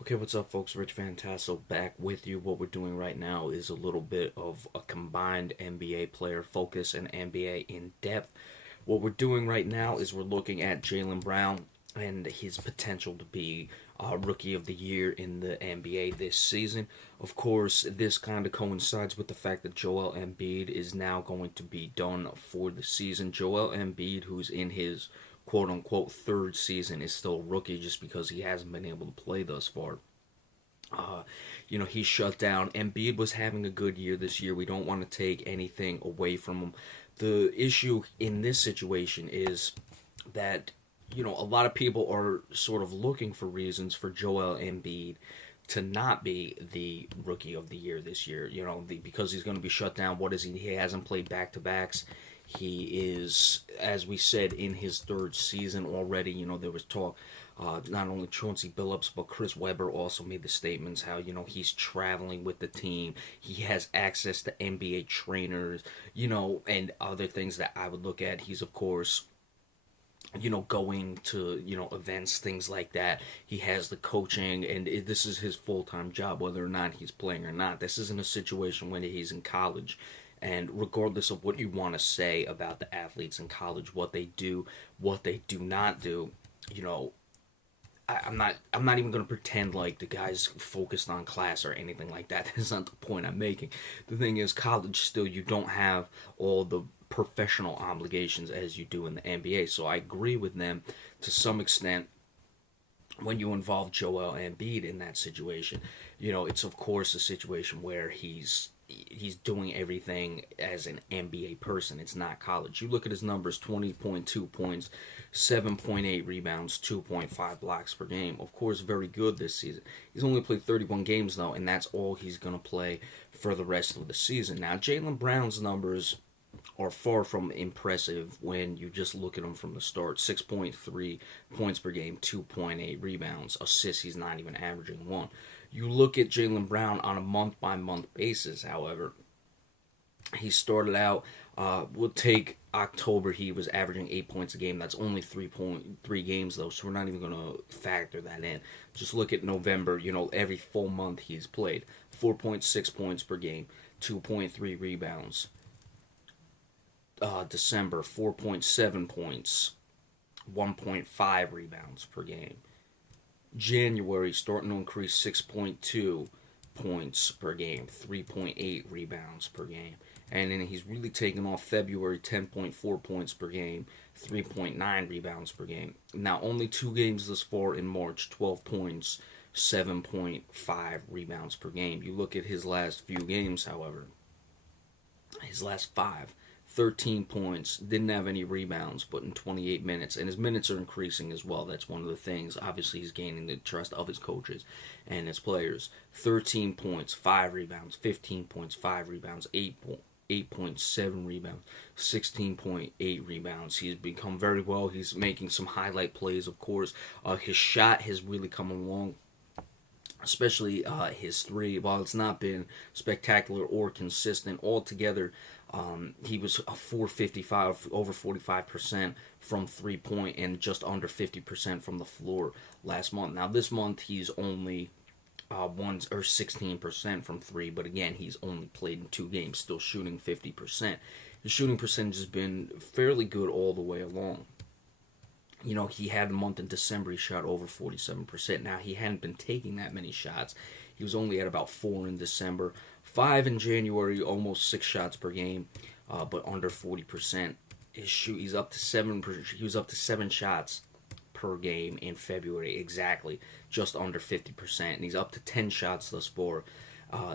Okay, what's up, folks? Rich Fantasso back with you. What we're doing right now is a little bit of a combined NBA player focus and NBA in depth. What we're doing right now is we're looking at Jaylen Brown and his potential to be Rookie of the Year in the NBA this season. Of course, this kind of coincides with the fact that Joel Embiid is now going to be done for the season. Joel Embiid, who's in his quote unquote third season, is still a rookie just because he hasn't been able to play thus far. Uh, he's shut down. Embiid was having a good year this year. We don't want to take anything away from him. The issue in this situation is that, a lot of people are sort of looking for reasons for Joel Embiid to not be the rookie of the year this year. Because he's going to be shut down. What is he? He hasn't played back to backs. He is, as we said, in his third season already. There was talk. Not only Chauncey Billups, but Chris Webber also made the statements how, he's traveling with the team. He has access to NBA trainers, and other things that I would look at. He's, of course, going to, events, things like that. He has the coaching, and this is his full time job, whether or not he's playing or not. This isn't a situation when he's in college. And regardless of what you want to say about the athletes in college, what they do, what they do not do, you know, I'm not even gonna pretend like the guy's focused on class or anything like that. That's not the point I'm making. The thing is, college still, you don't have all the professional obligations as you do in the NBA. So I agree with them to some extent when you involve Joel Embiid in that situation. It's of course a situation where he's doing everything as an NBA person. It's not college. You look at his numbers: 20.2 points, 7.8 rebounds, 2.5 blocks per game. Of course, very good this season. He's only played 31 games though, and that's all he's gonna play for the rest of the season. Now, Jaylen Brown's numbers are far from impressive when you just look at him from the start. 6.3 points per game, 2.8 rebounds, assists. He's not even averaging one. You look at Jaylen Brown on a month by month basis, however, he started out, we'll take October, he was averaging 8 points a game. That's only 3.3 games though, so we're not even going to factor that in. Just look at November, every full month he's played. 4.6 points per game, 2.3 rebounds. December, 4.7 points, 1.5 rebounds per game. January, starting to increase, 6.2 points per game, 3.8 rebounds per game. And then he's really taken off February: 10.4 points per game, 3.9 rebounds per game. Now, only 2 games thus far in March: 12 points, 7.5 rebounds per game. You look at his last few games, however, his last five: 13 points, didn't have any rebounds, but in 28 minutes. And his minutes are increasing as well. That's one of the things. Obviously, he's gaining the trust of his coaches and his players. 13 points, 5 rebounds, 15 points, 5 rebounds, 8.7 rebounds, 16.8 rebounds. He's become very well. He's making some highlight plays, of course. His shot has really come along, especially his three. While it's not been spectacular or consistent altogether, he was a 455, over 45% from 3 point and just under 50% from the floor last month. Now this month he's only 16% from three, but again he's only played in 2 games, still shooting 50%. His shooting percentage has been fairly good all the way along. He had a month in December, he shot over 47%. Now, he hadn't been taking that many shots. He was only at about 4 in December, 5 in January, almost 6 shots per game, but under 40%. He's up to 7. He was up to 7 shots per game in February, exactly, just under 50%. And he's up to 10 shots thus far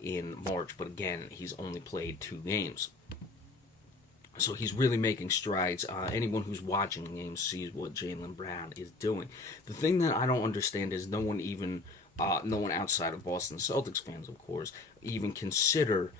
in March, but again, he's only played 2 games. So he's really making strides. Anyone who's watching the game sees what Jaylen Brown is doing. The thing that I don't understand is no one outside of Boston Celtics fans, of course, even consider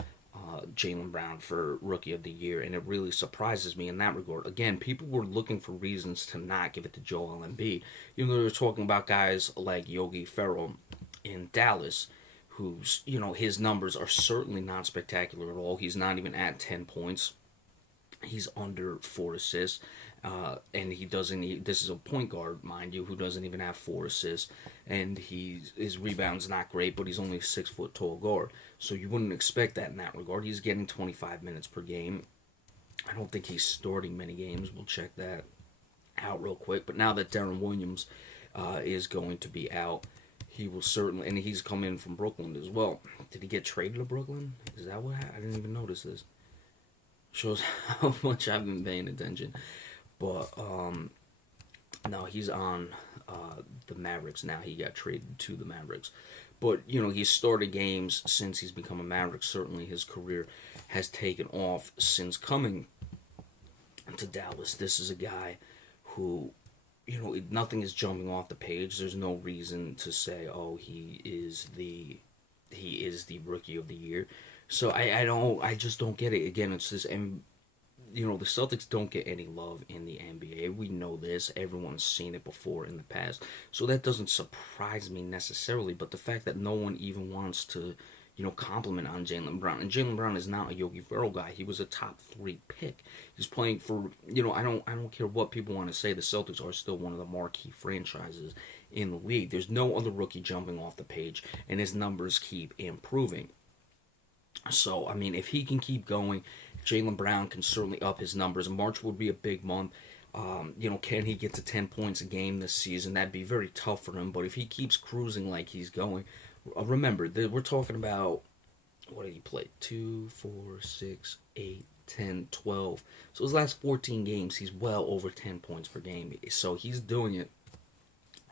Jaylen Brown for Rookie of the Year, and it really surprises me in that regard. Again, people were looking for reasons to not give it to Joel Embiid. They were talking about guys like Yogi Ferrell in Dallas, whose his numbers are certainly not spectacular at all. He's not even at 10 points. He's under 4 assists. And he doesn't. This is a point guard, mind you, who doesn't even have 4 assists, and his rebounds not great, but he's only a 6 foot tall guard. So you wouldn't expect that in that regard. He's getting 25 minutes per game. I don't think he's starting many games. We'll check that out real quick. But now that Darren Williams is going to be out, he will certainly, and he's come in from Brooklyn as well. Did he get traded to Brooklyn? Is that what happened? I didn't even notice this. Shows how much I've been paying attention. But no, he's on the Mavericks now. He got traded to the Mavericks. But, he's started games since he's become a Maverick. Certainly his career has taken off since coming to Dallas. This is a guy who, nothing is jumping off the page. There's no reason to say, oh, he is the rookie of the year. So I just don't get it. Again, it's this, and the Celtics don't get any love in the NBA. We know this. Everyone's seen it before in the past. So that doesn't surprise me necessarily. But the fact that no one even wants to, compliment on Jaylen Brown. And Jaylen Brown is not a Yogi Ferrell guy. He was a top 3 pick. He's playing for, I don't care what people want to say. The Celtics are still one of the marquee franchises in the league. There's no other rookie jumping off the page, and his numbers keep improving. So, if he can keep going, Jaylen Brown can certainly up his numbers. March would be a big month. Can he get to 10 points a game this season? That'd be very tough for him. But if he keeps cruising like he's going, remember, we're talking about, what did he play? 2, 4, 6, 8, 10, 12. So his last 14 games, he's well over 10 points per game. So he's doing it.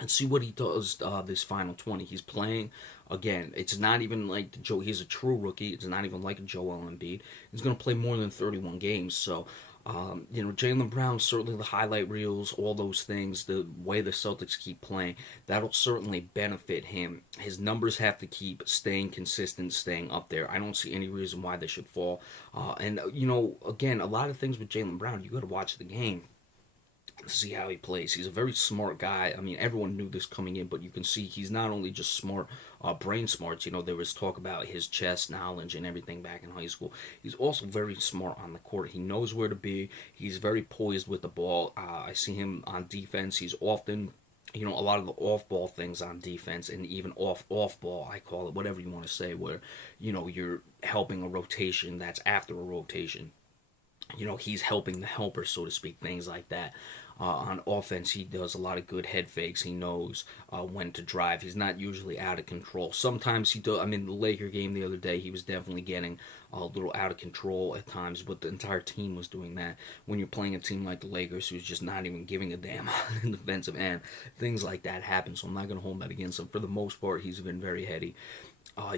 And see what he does this final 20. He's playing, again, it's not even like he's a true rookie. It's not even like a Joel Embiid. He's going to play more than 31 games. So, Jaylen Brown, certainly the highlight reels, all those things, the way the Celtics keep playing, that'll certainly benefit him. His numbers have to keep staying consistent, staying up there. I don't see any reason why they should fall. And, again, a lot of things with Jaylen Brown, you got to watch the game. See how he plays. He's a very smart guy. Everyone knew this coming in, but you can see he's not only just smart, brain smarts. There was talk about his chess knowledge and everything back in high school. He's also very smart on the court. He knows where to be. He's very poised with the ball. I see him on defense. He's often, a lot of the off-ball things on defense, and even off-ball, I call it, whatever you want to say, where, you're helping a rotation that's after a rotation. He's helping the helper, so to speak, things like that. On offense, he does a lot of good head fakes. He knows when to drive. He's not usually out of control. Sometimes he does. The Laker game the other day, he was definitely getting a little out of control at times, but the entire team was doing that. When you're playing a team like the Lakers, who's just not even giving a damn on the defensive end, things like that happen, so I'm not going to hold that against him. For the most part, he's been very heady.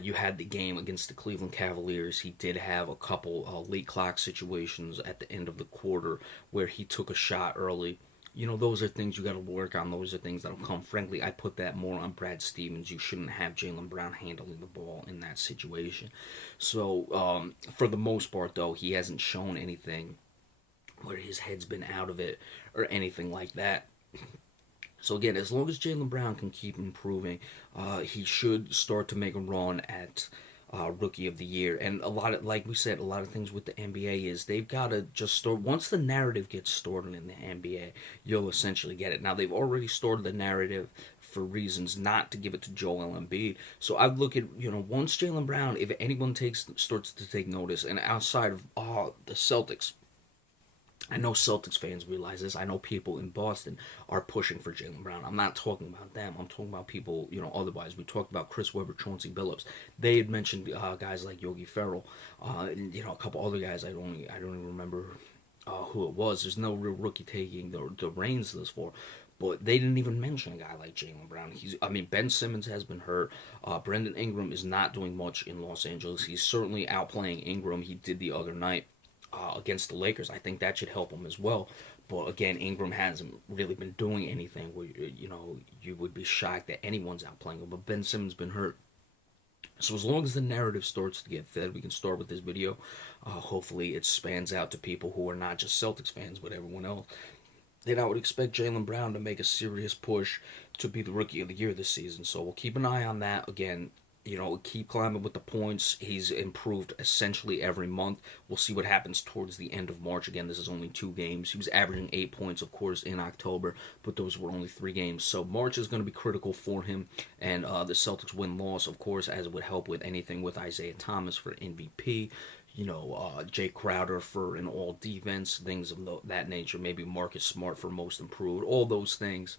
You had the game against the Cleveland Cavaliers. He did have a couple late clock situations at the end of the quarter where he took a shot early. Those are things you got to work on. Those are things that'll come. Frankly, I put that more on Brad Stevens. You shouldn't have Jaylen Brown handling the ball in that situation. So, for the most part, though, he hasn't shown anything where his head's been out of it or anything like that. So again, as long as Jaylen Brown can keep improving, he should start to make a run at Rookie of the Year. And like we said, a lot of things with the NBA is they've got to just start. Once the narrative gets started in the NBA, you'll essentially get it. Now, they've already started the narrative for reasons not to give it to Joel Embiid. So I look at, once Jaylen Brown, if anyone starts to take notice, and outside of the Celtics, I know Celtics fans realize this. I know people in Boston are pushing for Jaylen Brown. I'm not talking about them. I'm talking about people, otherwise. We talked about Chris Webber, Chauncey Billups. They had mentioned guys like Yogi Ferrell, and a couple other guys. I don't even remember who it was. There's no real rookie taking the reins thus far. But they didn't even mention a guy like Jaylen Brown. Ben Simmons has been hurt. Brendan Ingram is not doing much in Los Angeles. He's certainly outplaying Ingram. He did the other night. Against the Lakers. I think that should help him as well. But again, Ingram hasn't really been doing anything where, you would be shocked that anyone's outplaying him. But Ben Simmons been hurt. So as long as the narrative starts to get fed, we can start with this video. Hopefully it spans out to people who are not just Celtics fans, but everyone else. Then I would expect Jaylen Brown to make a serious push to be the Rookie of the Year this season. So we'll keep an eye on that. Again, keep climbing with the points. He's improved essentially every month. We'll see what happens towards the end of March. Again, this is only 2 games. He was averaging 8 points, of course, in October, but those were only 3 games. So March is going to be critical for him. And the Celtics win-loss, of course, as it would help with anything with Isaiah Thomas for MVP. Jay Crowder for an all-defense, things of that nature. Maybe Marcus Smart for most improved. All those things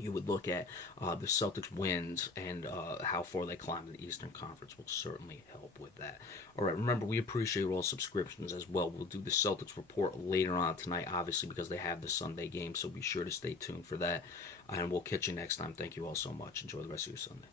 you would look at. The Celtics wins and how far they climb in the Eastern Conference will certainly help with that. All right, remember, we appreciate all subscriptions as well. We'll do the Celtics report later on tonight, obviously, because they have the Sunday game, so be sure to stay tuned for that. And we'll catch you next time. Thank you all so much. Enjoy the rest of your Sunday.